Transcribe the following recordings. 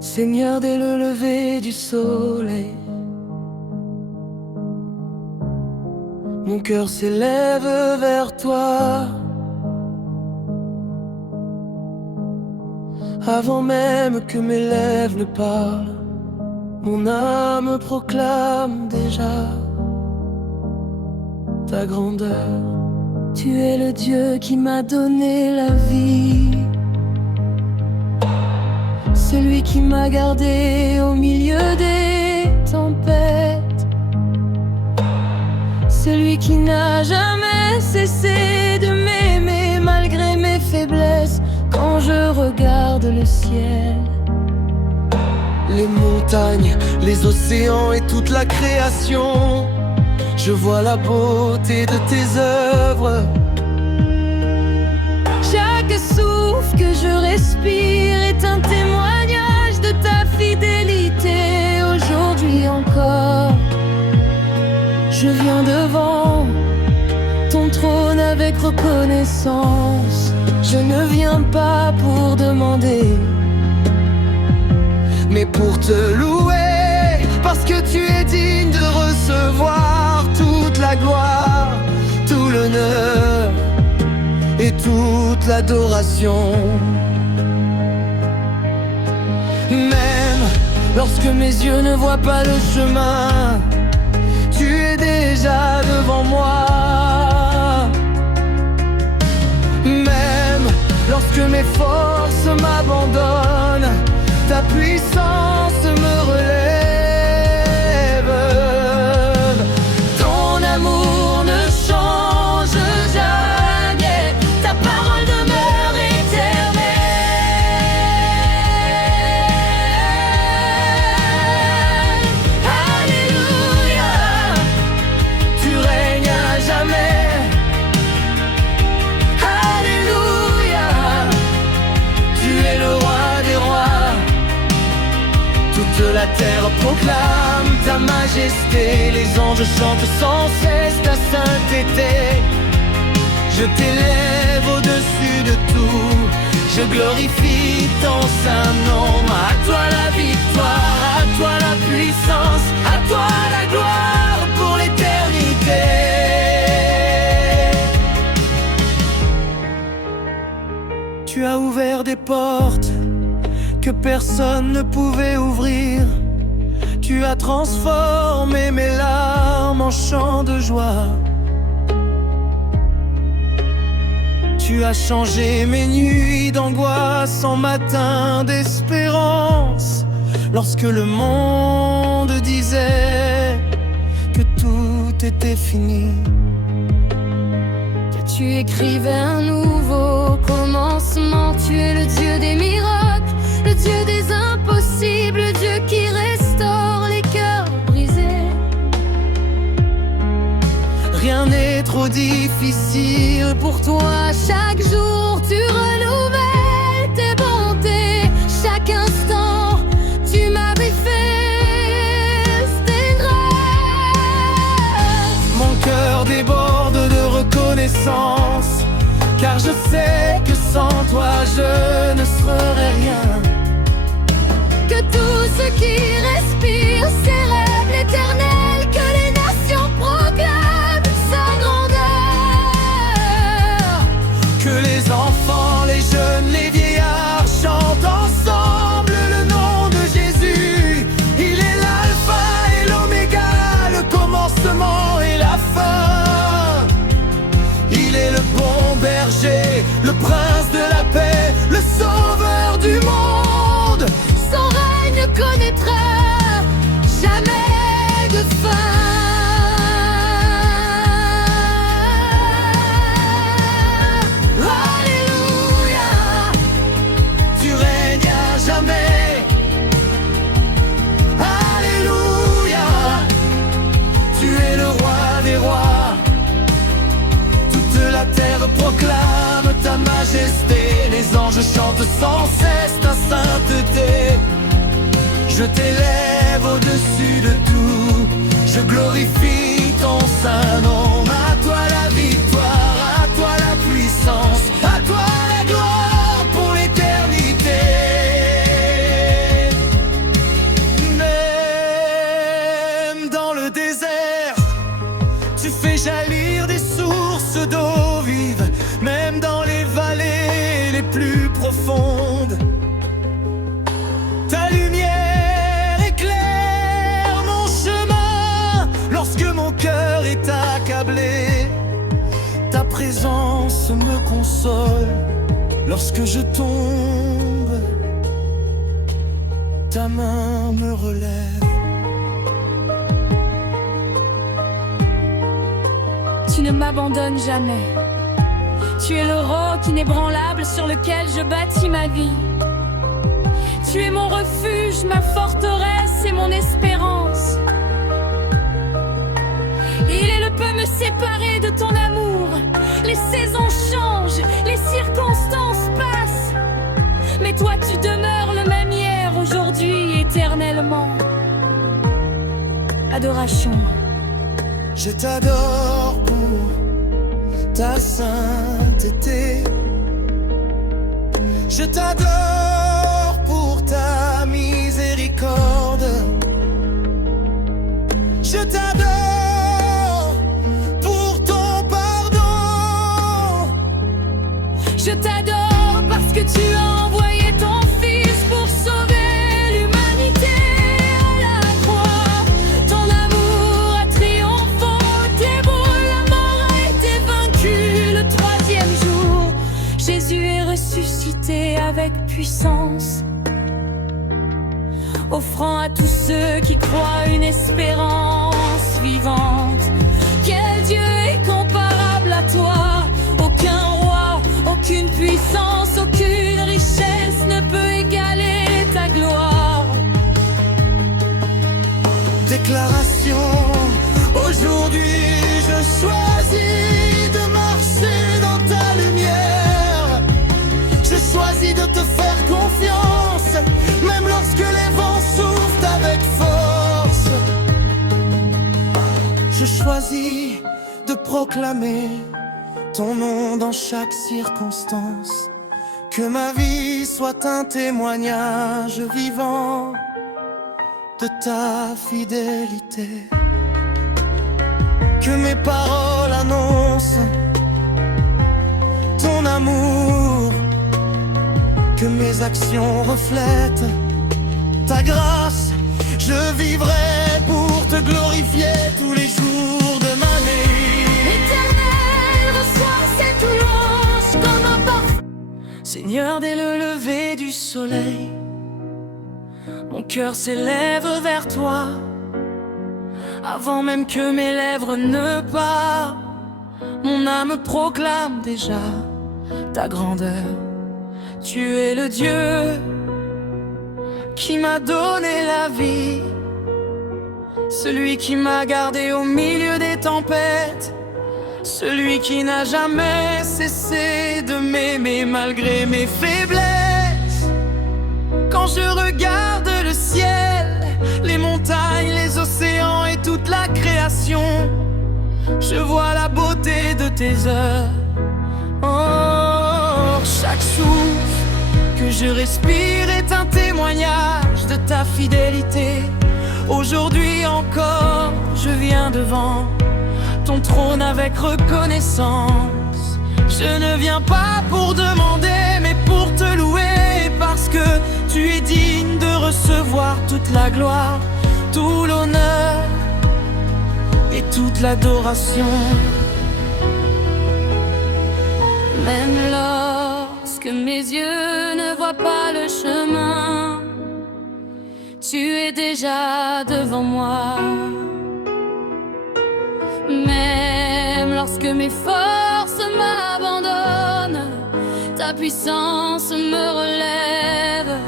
Seigneur, dès le lever du soleil, mon cœur s'élève vers toi. Avant même que mes lèvres ne parlent, mon âme proclame déjà ta grandeur. Tu es le Dieu qui m'a donné la vie, celui qui m'a gardé au milieu des tempêtes, celui qui n'a jamais cessé de m'aimer malgré mes faiblesses. Quand je regarde le ciel, les montagnes, les océans et toute la création, je vois la beauté de tes œuvres. Chaque souffle que je respire est un témoignage de ta fidélité. Aujourd'hui encore, je viens devant ton trône avec reconnaissance. Je ne viens pas pour demander, mais pour te louer, parce que tu es digne de recevoir toute la gloire, tout l'honneur et toute l'adoration. Même lorsque mes yeux ne voient pas le chemin, tu es déjà devant moi. Même lorsque mes forces m'abandonnent, ta puissance me relève. Ton amour ne change jamais, ta parole demeure éternelle. Alléluia, tu règnes à jamais. Alléluia, tu es le roi des rois. Toute la terre proclame ta majesté, les anges chantent sans cesse ta sainteté. Je t'élève au-dessus de tout, je glorifie ton saint nom. À toi la victoire, à toi la puissance, à toi la gloire pour l'éternité. Tu as ouvert des portes que personne ne pouvait ouvrir. Tu as transformé mes larmes en chants de joie. Tu as changé mes nuits d'angoisse en matins d'espérance. Lorsque le monde disait que tout était fini, que tu écrivais un nouveau commencement. Tu es le Dieu des miracles, le Dieu des impossibles, le Dieu qui restaure les cœurs brisés. Rien n'est trop difficile pour toi. Chaque jour tu renouvelles tes bontés. Chaque instant tu m'avais fait tes grâces. Mon cœur déborde de reconnaissance, car je sais que sans toi je ne serais rien. Que tout ce qui respire célèbre l'éternel, que les nations proclament sa grandeur. Que les enfants, les jeunes, les vieillards chantent ensemble le nom de Jésus. Il est l'alpha et l'oméga, le commencement et la fin. Il est le bon berger, le prince de la paix, le sauveur du monde. Son règne ne connaîtra jamais de fin. Alléluia, tu règnes à jamais. Alléluia, tu es le roi des rois. Toute la terre proclame ta majesté, les anges chantent sans cesse ta sainteté. Je t'élève au-dessus de tout, je glorifie ton saint nom. À toi la victoire, à toi la puissance, à toi la gloire pour l'éternité. les plus profondes. Ta lumière éclaire mon chemin lorsque mon cœur est accablé. Ta présence me console lorsque je tombe. Ta main me relève. Tu ne m'abandonnes jamais. Tu es le roc inébranlable sur lequel je bâtis ma vie. Tu es mon refuge, ma forteresse et mon espérance. Il est le peu me séparer de ton amour. Les saisons changent, les circonstances passent, mais toi tu demeures le même hier, aujourd'hui, éternellement. Adoration. Je t'adore pour ta sainteté. Je t'adore pour ta miséricorde. Je t'adore pour ton pardon. Je t'adore parce que tu as envoyé ton Fils pour sauver l'humanité à la croix. Ton amour a triomphé, t'es beau, la mort a été vaincue. Le troisième jour, Jésus est ressuscité avec puissance, offrant à tous ceux qui croient une espérance vivante. Quel Dieu est comparable à toi? Aucun roi, aucune puissance, aucune richesse ne peut égaler ta gloire. Déclaration, aujourd'hui je choisis de marcher dans ta lumière. Je choisis de te faire confiance, même lorsque les vents soufflent avec force. Je choisis de proclamer ton nom dans chaque circonstance. Que ma vie soit un témoignage vivant de ta fidélité. Que mes paroles annoncent ton amour. Que mes actions reflètent ta grâce. Je vivrai pour te glorifier tous les jours de ma vie. L'Éternel reçoit cette louange comme un parfum. Seigneur, dès le lever du soleil, mon cœur s'élève vers toi. Avant même que mes lèvres ne parlent, mon âme proclame déjà ta grandeur. Tu es le Dieu qui m'a donné la vie, celui qui m'a gardé au milieu des tempêtes, celui qui n'a jamais cessé de m'aimer malgré mes faiblesses. Quand je regarde le ciel, les montagnes, les océans et toute la création, je vois la beauté de tes œuvres. Oh, chaque souffle que je respire est un témoignage de ta fidélité. Aujourd'hui encore, je viens devant ton trône avec reconnaissance. Je ne viens pas pour demander, mais pour te louer, parce que tu es digne de recevoir toute la gloire, tout l'honneur et toute l'adoration. Même lorsque mes yeux ne voient pas le chemin, tu es déjà devant moi. Même lorsque mes forces m'abandonnent, ta puissance me relève.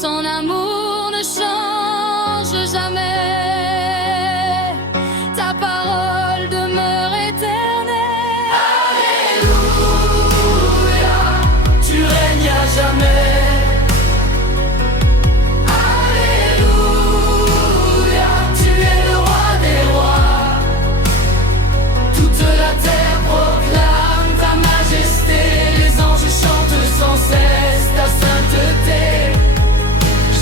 Ton amour ne change jamais. Ta parole demeure éternelle. Alléluia, tu règnes à jamais.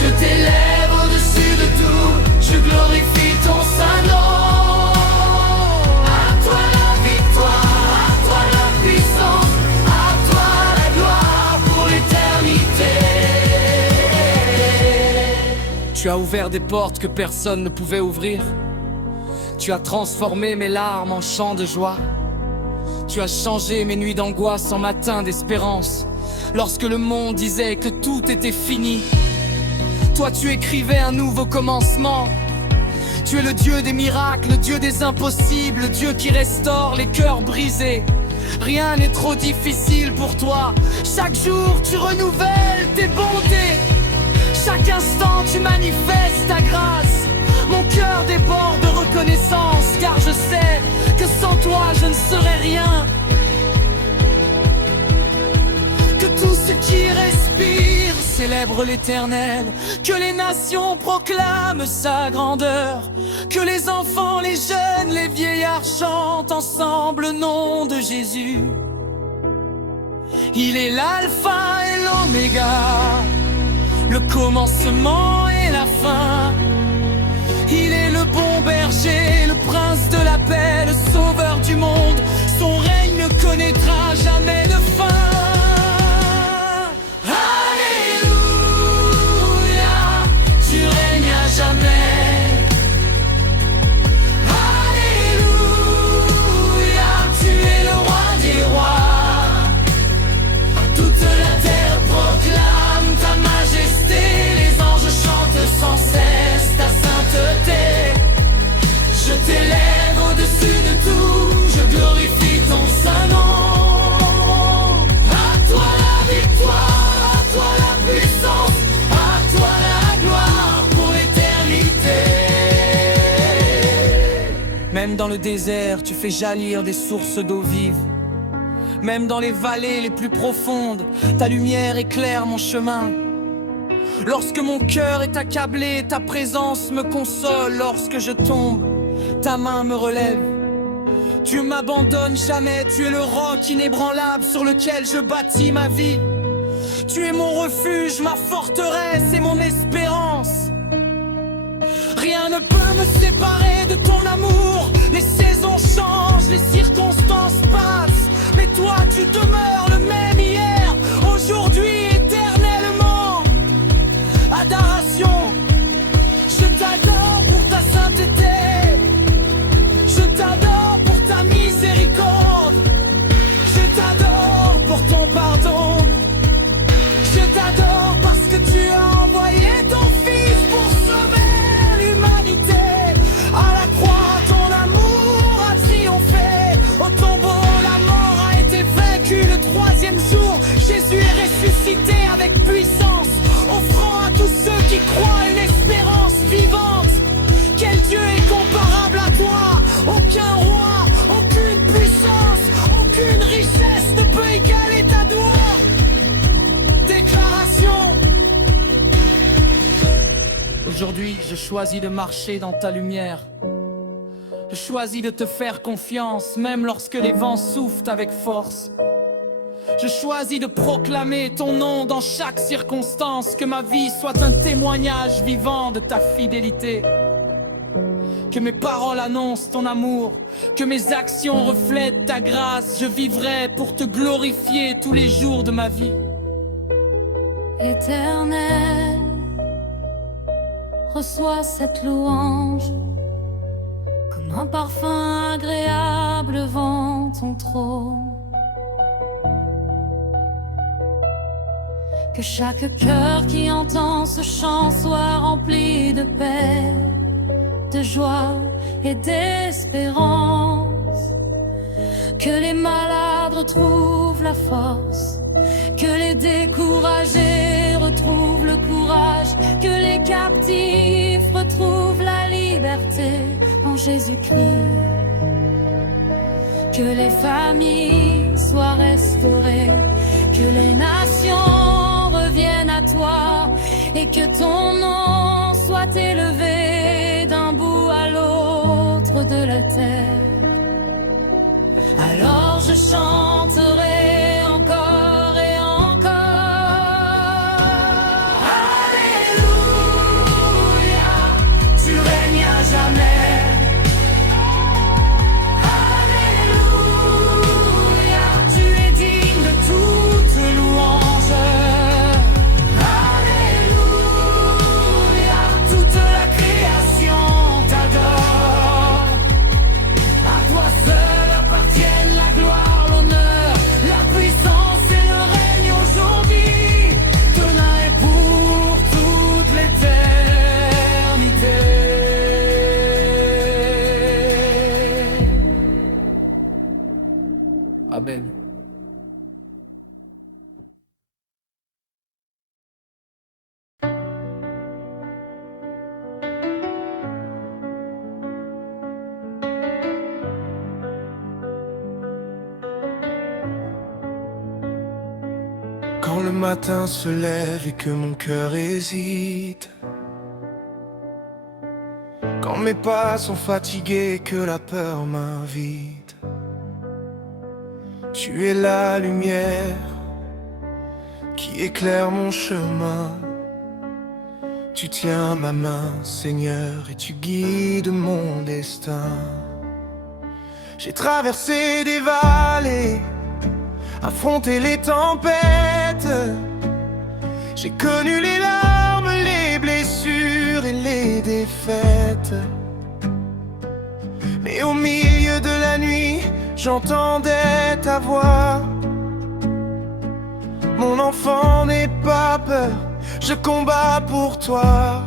Je Tu as ouvert des portes que personne ne pouvait ouvrir. Tu as transformé mes larmes en chants de joie. Tu as changé mes nuits d'angoisse en matins d'espérance. Lorsque le monde disait que tout était fini, toi tu écrivais un nouveau commencement. Tu es le Dieu des miracles, le Dieu des impossibles, le Dieu qui restaure les cœurs brisés. Rien n'est trop difficile pour toi. Chaque jour tu renouvelles tes bontés. Chaque instant tu manifestes ta grâce. Mon cœur déborde de reconnaissance, car je sais que sans toi je ne serais rien. Que tout ce qui respire célèbre l'Éternel. Que les nations proclament sa grandeur. Que les enfants, les jeunes, les vieillards chantent ensemble le nom de Jésus. Il est l'alpha et l'oméga, le commencement et la fin. Il est le bon berger, le prince de la paix, le sauveur du monde. Son règne ne connaîtra jamais de fin. Alléluia, tu règnes à jamais. Alléluia, tu es le roi des rois. Toute la terre proclame ta majesté. Les anges chantent sans cesse ta sainteté. Je t'élève au-dessus de tout, je glorifie ton saint nom. À toi la victoire, à toi la puissance, à toi la gloire pour l'éternité. Même dans le désert, tu fais jaillir des sources d'eau vive. Même dans les vallées les plus profondes, ta lumière éclaire mon chemin. Lorsque mon cœur est accablé, ta présence me console. Lorsque je tombe, ta main me relève. Tu m'abandonnes jamais, tu es le roc inébranlable sur lequel je bâtis ma vie. Tu es mon refuge, ma forteresse et mon espérance. Rien ne peut me séparer de ton amour. Les saisons changent, les circonstances passent, mais toi tu demeures le même hier, aujourd'hui, éternellement. Adoration, je t'adore pour ta sainteté. Je t'adore pour ta miséricorde. Je t'adore pour ton pardon. Je t'adore parce que tu as envoyé ton fils pour sauver l'humanité. À la croix, ton amour a triomphé. Au tombeau, la mort a été vaincue. Le troisième jour, Jésus est ressuscité avec puissance, offrant à tous ceux qui croient une espérance vivante. Quel Dieu est comparable à toi? Aucun roi, aucune puissance, aucune richesse ne peut égaler ta gloire. Déclaration. Aujourd'hui, je choisis de marcher dans ta lumière. Je choisis de te faire confiance, même lorsque les vents soufflent avec force. Je choisis de proclamer ton nom dans chaque circonstance. Que ma vie soit un témoignage vivant de ta fidélité. Que mes paroles annoncent ton amour. Que mes actions reflètent ta grâce. Je vivrai pour te glorifier tous les jours de ma vie. Éternel, reçois cette louange comme un parfum agréable devant ton trône. Que chaque cœur qui entend ce chant soit rempli de paix, de joie et d'espérance. Que les malades retrouvent la force, que les découragés retrouvent le courage, que les captifs retrouvent la liberté en Jésus-Christ. Que les familles soient restaurées, que les nations reviennent à toi et que ton nom soit élevé d'un bout à l'autre de la terre. Alors je chanterai encore et encore. Alléluia, tu règnes à jamais. Alléluia, tu es digne de toute louange. Alléluia, Quand le matin se lève et que mon cœur hésite, quand mes pas sont fatigués et que la peur m'invite, tu es la lumière qui éclaire mon chemin. Tu tiens ma main, Seigneur, et tu guides mon destin. J'ai traversé des vallées, affronté les tempêtes. J'ai connu les larmes, les blessures et les défaites. Mais au milieu de la nuit, j'entendais ta voix. Mon enfant, n'aie pas peur, je combats pour toi.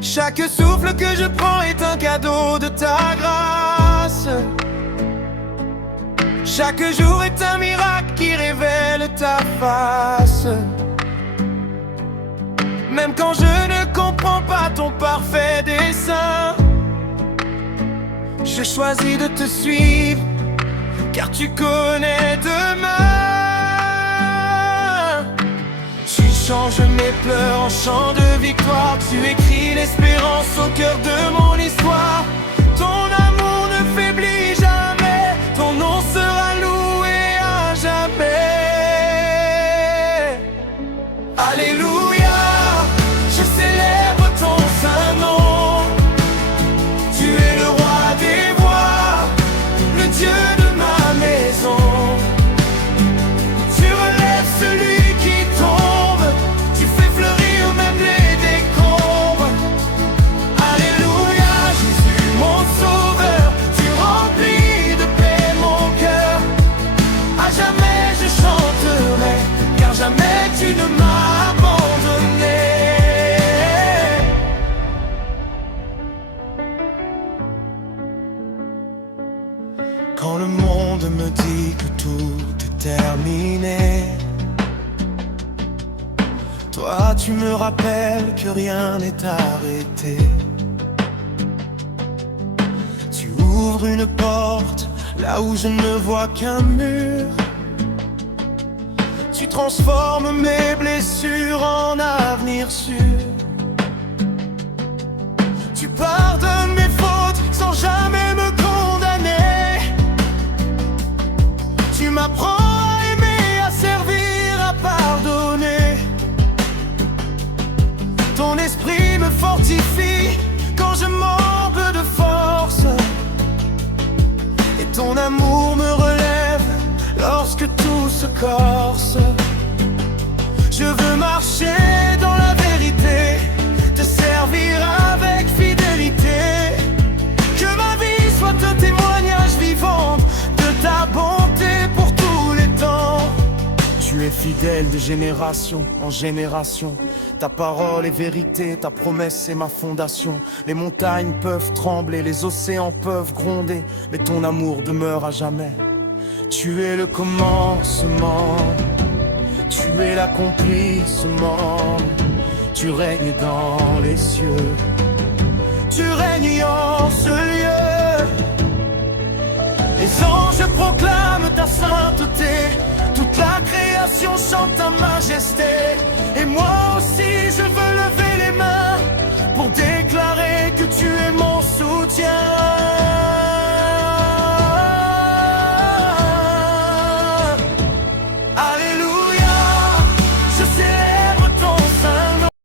Chaque souffle que je prends est un cadeau de ta grâce. Chaque jour est un miracle qui révèle ta face. Même quand je ne comprends pas ton parfait dessein, j'ai choisi de te suivre, car tu connais demain. Tu changes mes pleurs en chants de victoire. Tu écris l'espérance au cœur de mon histoire. Ton amour ne faiblit jamais, ton nom sera loué à jamais. Alléluia, je célèbre ton saint nom. Tu es le roi des rois, le Dieu de ma maison. Tu relèves celui qui tombe, tu fais fleurir même les décombres. Alléluia, Jésus mon sauveur, tu remplis de paix mon cœur. À jamais je chanterai, car jamais tu ne m'as abandonné. Quand le monde me dit que tout est terminé, toi tu me rappelles que rien n'est arrêté. Tu ouvres une porte là où je ne vois qu'un mur. Tu transformes mes blessures en avenir sûr. Tu pardonnes mes fautes sans jamais me condamner. Tu m'apprends à aimer, à servir, à pardonner. Ton esprit me fortifie quand je manque de force. Et ton amour me relève lorsque tout se corse. Je veux marcher dans la vérité, te servir avec fidélité. Que ma vie soit un témoignage vivant de ta bonté pour tous les temps. Tu es fidèle de génération en génération. Ta parole est vérité, ta promesse est ma fondation. Les montagnes peuvent trembler, les océans peuvent gronder, mais ton amour demeure à jamais. Tu es le commencement, tu es l'accomplissement. Tu règnes dans les cieux, tu règnes en ce lieu. Les anges proclament ta sainteté, toute la création chante ta majesté. Et moi aussi je veux